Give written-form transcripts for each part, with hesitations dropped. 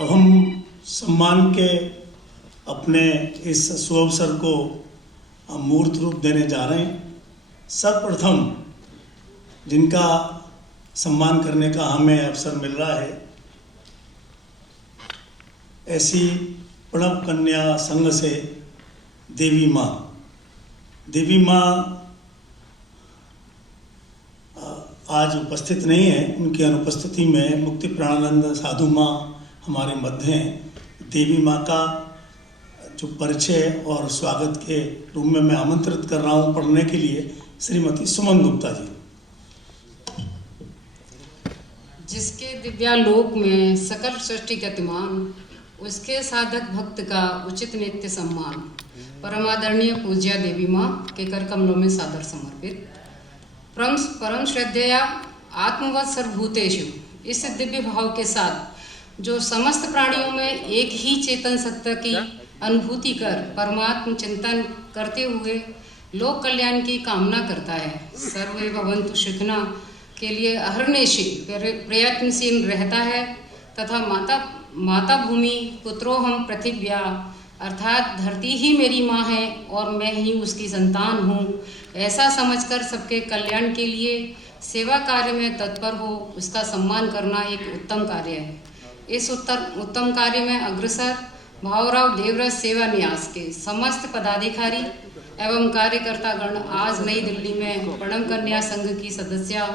अब हम सम्मान के अपने इस सुअवसर को मूर्त रूप देने जा रहे हैं। सर्वप्रथम जिनका सम्मान करने का हमें अवसर मिल रहा है, ऐसी प्रणव कन्या संघ से देवी माँ आज उपस्थित नहीं है। उनकी अनुपस्थिति में मुक्ति प्राणानंद साधु माँ हमारे मध्य हैं। देवी माँ का जो परिचय और स्वागत के रूप में मैं आमंत्रित कर रहा हूँ पढ़ने के लिए श्रीमती सुमन गुप्ता जी। जिसके दिव्यालोक में सकल सृष्टि गतिमान, उसके साधक भक्त का उचित नित्य सम्मान, परमादरणीय पूज्या देवी माँ के कर कमलों में सादर समर्पित। परम श्रद्धेया आत्मवत् सर्वभूतेषु, इस दिव्य भाव के साथ जो समस्त प्राणियों में एक ही चेतन सत्ता की अनुभूति कर परमात्म चिंतन करते हुए लोक कल्याण की कामना करता है, सर्वे भवन्तु सुखिनः के लिए अहर्निशि प्रयत्नशील रहता है तथा माता भूमि पुत्रोहम पृथिव्या, अर्थात धरती ही मेरी माँ है और मैं ही उसकी संतान हूँ, ऐसा समझकर सबके कल्याण के लिए सेवा कार्य में तत्पर हो, उसका सम्मान करना एक उत्तम कार्य है। इस उत्तम कार्य में अग्रसर भावराव देवव्रत सेवा न्यास के समस्त पदाधिकारी एवं कार्यकर्ता गण आज नई दिल्ली में प्रणव कन्या संघ की सदस्या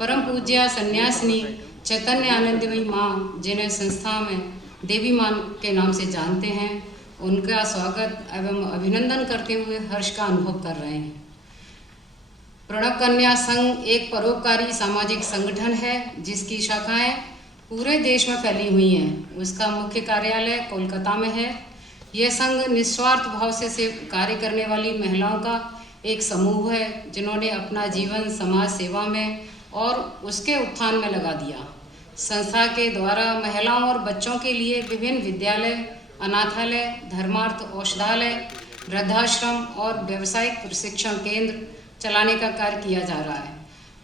परम पूज्या सन्यासिनी चैतन्य आनंदमयी माँ, जिन्हें संस्था में देवी माँ के नाम से जानते हैं, उनका स्वागत एवं अभिनंदन करते हुए हर्ष का अनुभव कर रहे हैं। प्रणव कन्या संघ एक परोपकारी सामाजिक संगठन है जिसकी शाखाएं पूरे देश में फैली हुई हैं। उसका मुख्य कार्यालय कोलकाता में है। यह संघ निस्वार्थ भाव से कार्य करने वाली महिलाओं का एक समूह है, जिन्होंने अपना जीवन समाज सेवा में और उसके उत्थान में लगा दिया। संस्था के द्वारा महिलाओं और बच्चों के लिए विभिन्न विद्यालय, अनाथालय, धर्मार्थ औषधालय, वृद्धाश्रम और व्यावसायिक प्रशिक्षण केंद्र चलाने का कार्य किया जा रहा है।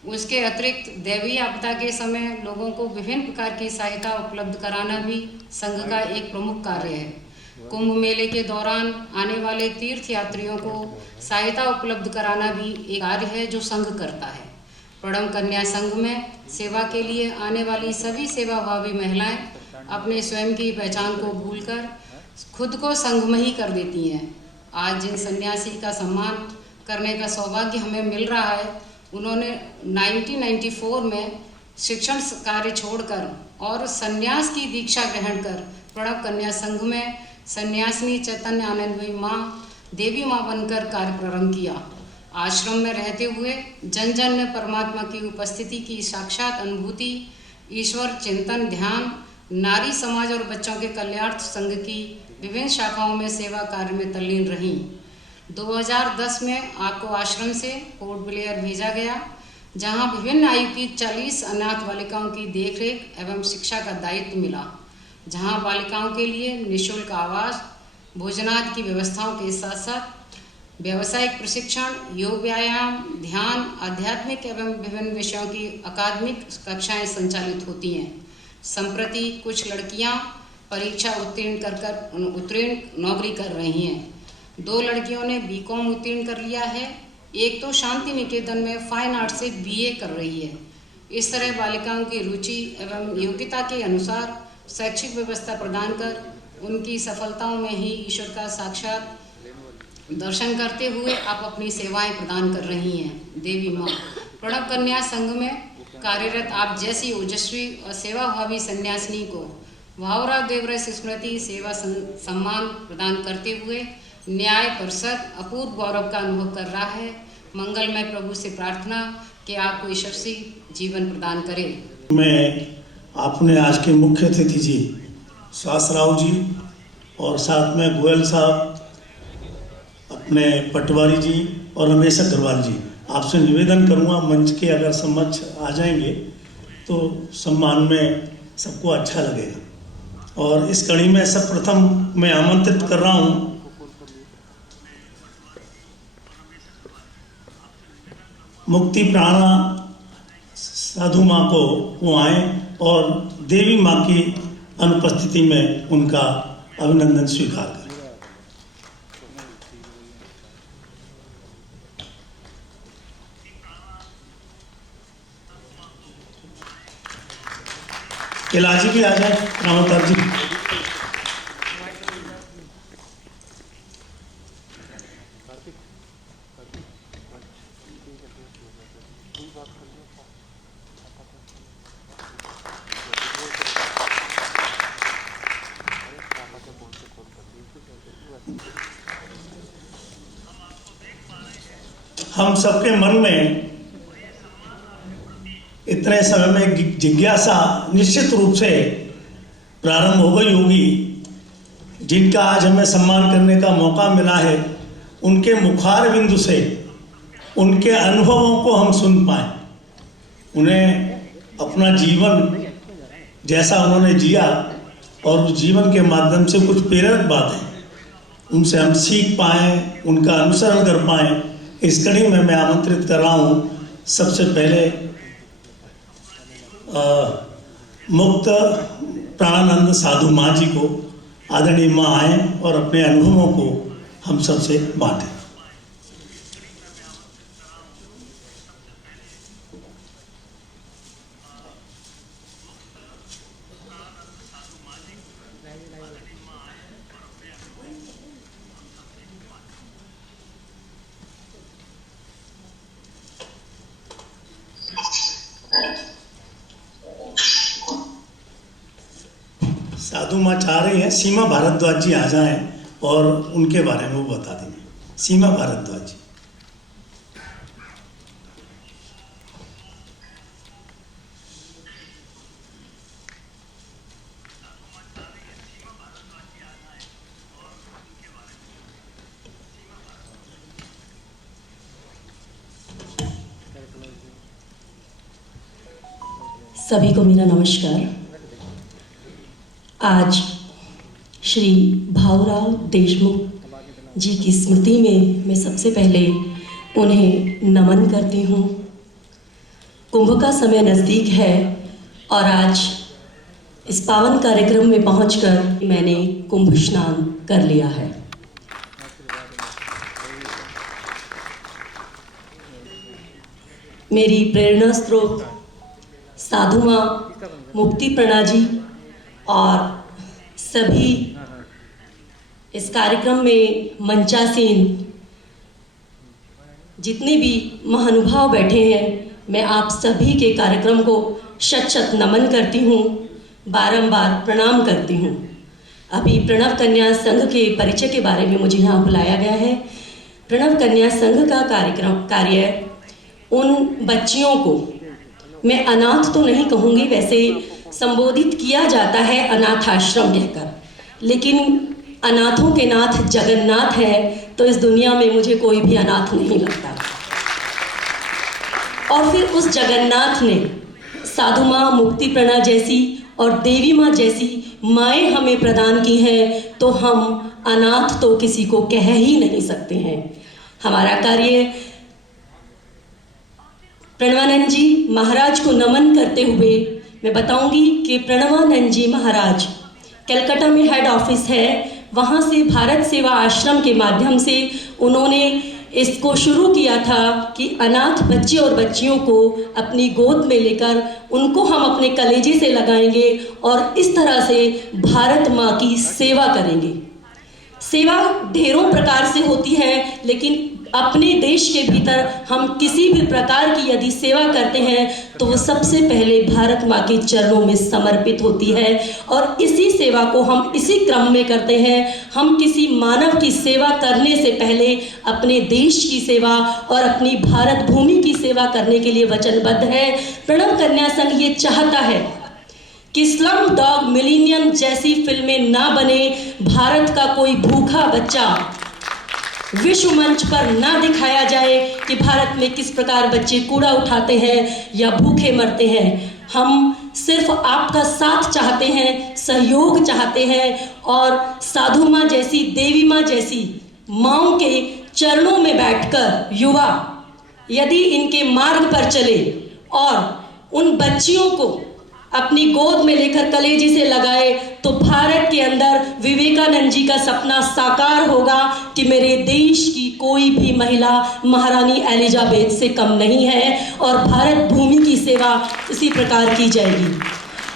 उसके अतिरिक्त दैवीय आपदा के समय लोगों को विभिन्न प्रकार की सहायता उपलब्ध कराना भी संघ का एक प्रमुख कार्य है। कुंभ मेले के दौरान आने वाले तीर्थ यात्रियों को सहायता उपलब्ध कराना भी एक कार्य है जो संघ करता है। प्रणव कन्या संघ में सेवा के लिए आने वाली सभी सेवाभावी महिलाएं अपने स्वयं की पहचान को भूलकर खुद को संघमयी कर देती हैं। आज जिन सन्यासी का सम्मान करने का सौभाग्य हमें मिल रहा है, उन्होंने 1994 में शिक्षण कार्य छोड़कर और सन्यास की दीक्षा ग्रहण कर प्रणव कन्या संघ में सन्यासिनी चैतन्य आनंदमयी माँ, देवी माँ बनकर कार्य प्रारंभ किया। आश्रम में रहते हुए जन जन में परमात्मा की उपस्थिति की साक्षात अनुभूति, ईश्वर चिंतन, ध्यान, नारी समाज और बच्चों के कल्याणार्थ संघ की विभिन्न शाखाओं में सेवा कार्य में तल्लीन रहीं। 2010 में आपको आश्रम से पोर्ट ब्लेयर भेजा गया, जहां विभिन्न आयु की 40 अनाथ बालिकाओं की देखरेख एवं शिक्षा का दायित्व मिला, जहां बालिकाओं के लिए निःशुल्क आवास, भोजनादि की व्यवस्थाओं के साथ साथ व्यावसायिक प्रशिक्षण, योग, व्यायाम, ध्यान, आध्यात्मिक एवं विभिन्न विषयों की अकादमिक कक्षाएं संचालित होती हैं। संप्रति कुछ लड़कियां परीक्षा उत्तीर्ण नौकरी कर रही हैं। 2 लड़कियों ने बीकॉम उत्तीर्ण कर लिया है, एक तो शांति निकेतन में फाइन आर्ट से बीए कर रही है। इस तरह बालिकाओं की रुचि एवं योग्यता के अनुसार शैक्षिक व्यवस्था प्रदान कर उनकी सफलताओं में ही ईश्वर का साक्षात दर्शन करते हुए आप अपनी सेवाएं प्रदान कर रही हैं। देवी माँ, प्रणव कन्या संघ में कार्यरत आप जैसी ओजस्वी और सेवाभावी सन्यासिनी को भावराव देवव्रत स्मृति सेवा सम्मान प्रदान करते हुए न्याय परिषद अपूर्व गौरव का अनुभव कर रहा है। मंगलमय प्रभु से प्रार्थना कि आपको यशस्वी जीवन प्रदान करे। मैं आपने आज के मुख्य अतिथि जी श्वासराव जी और साथ में गोयल साहब, अपने पटवारी जी और रमेश अग्रवाल जी, आपसे निवेदन करूंगा मंच के अगर समक्ष आ जाएंगे तो सम्मान में सबको अच्छा लगेगा। और इस कड़ी में सर्वप्रथम मैं आमंत्रित कर रहा हूं मुक्ति प्राणा साधु माँ को, वो आए और देवी माँ की अनुपस्थिति में उनका अभिनंदन स्वीकार करें। कैलाश जी भी आ जाए, रामावतार जी। हम सबके मन में इतने समय में जिज्ञासा निश्चित रूप से प्रारंभ हो गई होगी। जिनका आज हमें सम्मान करने का मौका मिला है, उनके मुखार बिंदु से उनके अनुभवों को हम सुन पाए, उन्हें अपना जीवन जैसा उन्होंने जिया और उस जीवन के माध्यम से कुछ प्रेरक बातें उनसे हम सीख पाएँ, उनका अनुसरण कर पाएँ। इस कड़ी में मैं आमंत्रित कर रहा हूँ सबसे पहले मुक्त प्राणानंद साधु माँ जी को। आदरणीय माँ आए और अपने अनुभवों को हम सबसे बांटें। साधु माँ चाह रही हैं सीमा भारद्वाज जी आ जाएं और उनके बारे में वो बता देंगे। सीमा भारद्वाज जी। सभी को मेरा नमस्कार। आज श्री भाऊराव देशमुख जी की स्मृति में मैं सबसे पहले उन्हें नमन करती हूँ। कुंभ का समय नज़दीक है और आज इस पावन कार्यक्रम में पहुंचकर मैंने कुंभ स्नान कर लिया है। मेरी प्रेरणा स्रोत साधु माँ मुक्ति प्रणा जी और सभी इस कार्यक्रम में मंचासीन जितने भी महानुभाव बैठे हैं, मैं आप सभी के कार्यक्रम को शत शत नमन करती हूँ, बारंबार प्रणाम करती हूँ। अभी प्रणव कन्या संघ के परिचय के बारे में मुझे यहाँ बुलाया गया है। प्रणव कन्या संघ का कार्य उन बच्चियों को, मैं अनाथ तो नहीं कहूँगी, वैसे संबोधित किया जाता है अनाथ आश्रम कहकर, लेकिन अनाथों के नाथ जगन्नाथ है, तो इस दुनिया में मुझे कोई भी अनाथ नहीं लगता। और फिर उस जगन्नाथ ने साधु माँ मुक्ति प्रणा जैसी और देवी माँ जैसी माएँ हमें प्रदान की हैं, तो हम अनाथ तो किसी को कह ही नहीं सकते हैं। हमारा कार्य प्रणवानंद जी महाराज को नमन करते हुए मैं बताऊंगी कि प्रणवानंद जी महाराज कलकत्ता में हेड ऑफिस है, वहाँ से भारत सेवा आश्रम के माध्यम से उन्होंने इसको शुरू किया था कि अनाथ बच्चे और बच्चियों को अपनी गोद में लेकर उनको हम अपने कलेजे से लगाएंगे और इस तरह से भारत माँ की सेवा करेंगे। सेवा ढेरों प्रकार से होती है, लेकिन अपने देश के भीतर हम किसी भी प्रकार की यदि सेवा करते हैं तो वो सबसे पहले भारत माँ के चरणों में समर्पित होती है और इसी सेवा को हम इसी क्रम में करते हैं। हम किसी मानव की सेवा करने से पहले अपने देश की सेवा और अपनी भारत भूमि की सेवा करने के लिए वचनबद्ध है। प्रणव कन्या संघ ये चाहता है कि स्लम डॉग मिलेनियम जैसी फिल्में ना बने, भारत का कोई भूखा बच्चा विश्व मंच पर ना दिखाया जाए कि भारत में किस प्रकार बच्चे कूड़ा उठाते हैं या भूखे मरते हैं। हम सिर्फ आपका साथ चाहते हैं, सहयोग चाहते हैं और साधु माँ जैसी, देवी माँ जैसी माँओं के चरणों में बैठकर युवा यदि इनके मार्ग पर चले और उन बच्चियों को अपनी गोद में लेकर कलेजे से लगाए तो भारत के अंदर विवेकानंद जी का सपना साकार होगा कि मेरे देश की कोई भी महिला महारानी एलिजाबेथ से कम नहीं है और भारत भूमि की सेवा इसी प्रकार की जाएगी।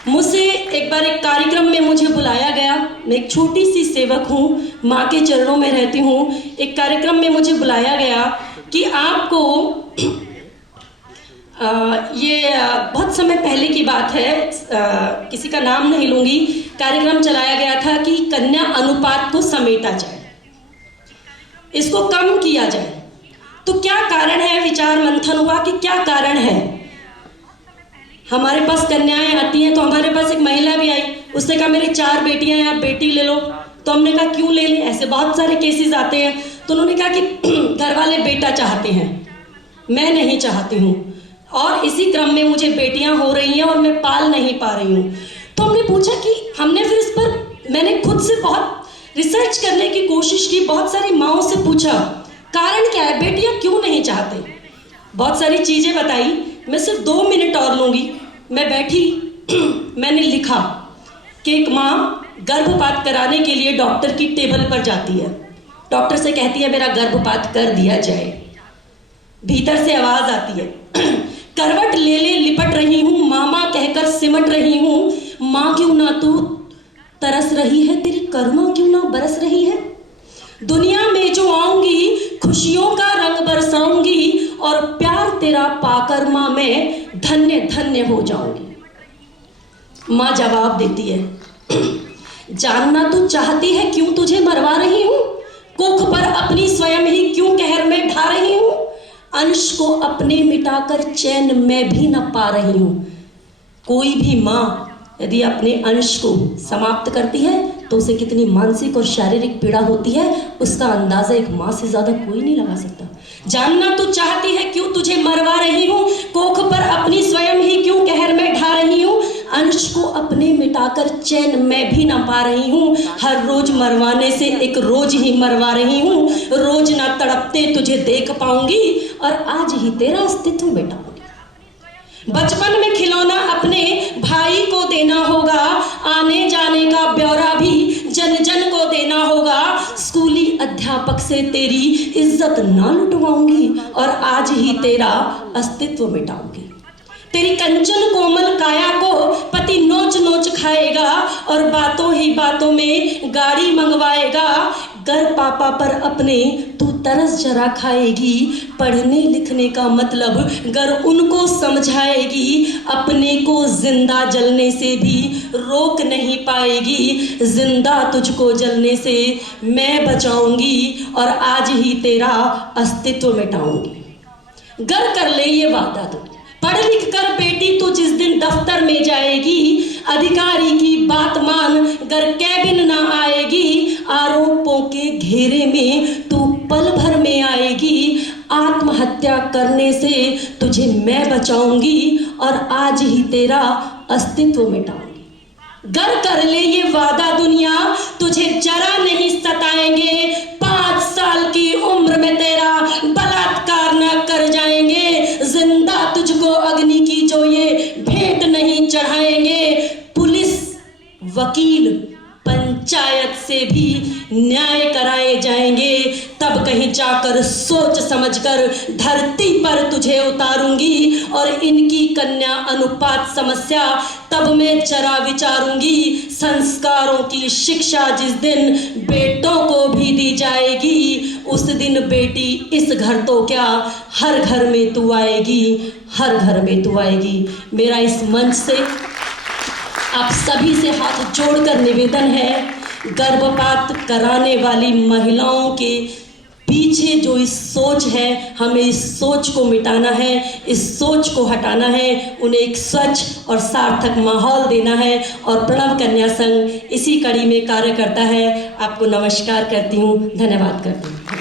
मुझसे एक बार एक कार्यक्रम में मुझे बुलाया गया। मैं एक छोटी सी सेवक हूँ, माँ के चरणों में रहती हूँ। एक कार्यक्रम में मुझे बुलाया गया कि आपको ये बहुत समय पहले की बात है, किसी का नाम नहीं लूंगी, कार्यक्रम चलाया गया था कि कन्या अनुपात को समेटा जाए, इसको कम किया जाए। तो क्या कारण है, विचार मंथन हुआ कि क्या कारण है। हमारे पास कन्याएं आती हैं, तो हमारे पास एक महिला भी आई, उसने कहा मेरी 4 बेटियां हैं, आप बेटी ले लो। तो हमने कहा क्यों ले लें, ऐसे बहुत सारे केसेस आते हैं। तो उन्होंने कहा कि घर वाले बेटा चाहते हैं, मैं नहीं चाहती हूँ, और इसी क्रम में मुझे बेटियां हो रही हैं और मैं पाल नहीं पा रही हूँ। तो हमने पूछा कि हमने फिर इस पर मैंने खुद से बहुत रिसर्च करने की कोशिश की, बहुत सारी माँओं से पूछा कारण क्या है, बेटियां क्यों नहीं चाहते। बहुत सारी चीज़ें बताई। मैं सिर्फ 2 मिनट और लूँगी। मैं बैठी, मैंने लिखा कि एक माँ गर्भपात कराने के लिए डॉक्टर की टेबल पर जाती है, डॉक्टर से कहती है मेरा गर्भपात कर दिया जाए। भीतर से आवाज़ आती है करवट ले ले लिपट रही हूँ, मामा कहकर सिमट रही हूँ, माँ क्यों ना तू तरस रही है, तेरी करुणा क्यों ना बरस रही है। दुनिया में जो आऊंगी खुशियों का रंग बरसाऊंगी और प्यार तेरा पाकर माँ मैं धन्य धन्य हो जाऊंगी। माँ जवाब देती है जानना तू चाहती है क्यों तुझे मरवा रही हूँ, कोख पर अपनी स्वयं ही क्यों कहर में ढा रही हूँ, अंश को अपने मिटाकर चैन मैं भी न पा रही हूँ। कोई भी माँ यदि अपने अंश को समाप्त करती है तो उसे कितनी मानसिक और शारीरिक पीड़ा होती है, उसका अंदाजा एक माँ से ज्यादा कोई नहीं लगा सकता। जानना तू चाहती है क्यों तुझे मरवा रही हूँ, कोख पर अपनी स्वयं ही क्यों कहर में ढा रही हूँ, अंश को अपने मिटाकर चैन मैं भी ना पा रही हूँ, हर रोज मरवाने से एक रोज ही मरवा रही हूँ, रोज ना तड़पते तुझे देख पाऊंगी और आज ही तेरा अस्तित्व मिटाऊंगी। बचपन में खिलौना अपने भाई को देना होगा, आने जाने का ब्यौरा भी जन जन को देना होगा, स्कूली अध्यापक से तेरी इज्जत ना लुटवाऊंगी और आज ही तेरा अस्तित्व मिटाऊंगी। तेरी कंचन कोमल काया को पति नोच नोच खाएगा और बातों ही बातों में गाड़ी मंगवाएगा, गर पापा पर अपने तू तरस जरा खाएगी, पढ़ने लिखने का मतलब गर उनको समझाएगी, अपने को जिंदा जलने से भी रोक नहीं पाएगी, जिंदा तुझको जलने से मैं बचाऊंगी और आज ही तेरा अस्तित्व मिटाऊंगी। गर कर ले ये वादा तू, पढ़ लिख कर बेटी तू जिस दिन दफ्तर में जाएगी, अधिकारी की बात मान गर कैबिन ना आएगी, आरोपों के घेरे में तू पल भर में आएगी, आत्महत्या करने से तुझे मैं बचाऊंगी और आज ही तेरा अस्तित्व मिटाऊंगी। गर कर ले ये वादा दुनिया तुझे जरा नहीं सताएंगे, 5 साल की उम्र में तेरा बलात्कार न कर जाएंगे, जिंदा तुझको अग्नि की जो ये भेंट नहीं चढ़ाएंगे, पुलिस वकील पंचायत से भी न्याय कराए जाएंगे, तब कहीं जाकर सोच समझकर धरती पर तुझे उतारूंगी और इनकी कन्या अनुपात समस्या तब मैं जरा विचारूंगी, संस्कारों की शिक्षा जिस दिन बेटों को भी दी जाएगी, उस दिन बेटी इस घर तो क्या हर घर में तू आएगी, हर घर में तू आएगी। मेरा इस मंच से आप सभी से हाथ जोड़कर निवेदन है, गर्भपात कराने वाली महिलाओं के पीछे जो इस सोच है, हमें इस सोच को मिटाना है, इस सोच को हटाना है, उन्हें एक स्वच्छ और सार्थक माहौल देना है और प्रणव कन्या संघ इसी कड़ी में कार्य करता है। आपको नमस्कार करती हूँ, धन्यवाद करती हूँ।